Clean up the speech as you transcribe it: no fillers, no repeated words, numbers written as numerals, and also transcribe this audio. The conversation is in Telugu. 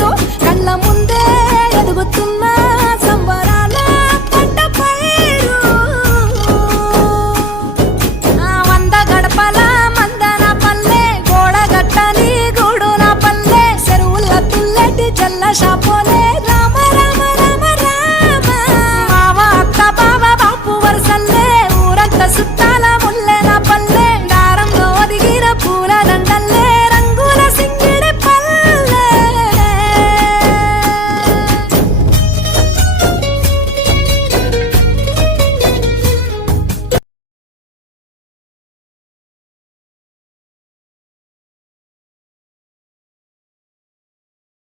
ఊరు కళ్ళ ముందే ఎదుగుతున్న సంబరాల పంట పైరు. వంద గడపల మందన పల్లె గోడ గట్టని గూడున పల్లె చెరువుల తుల్లటి జల్ల షాపోలే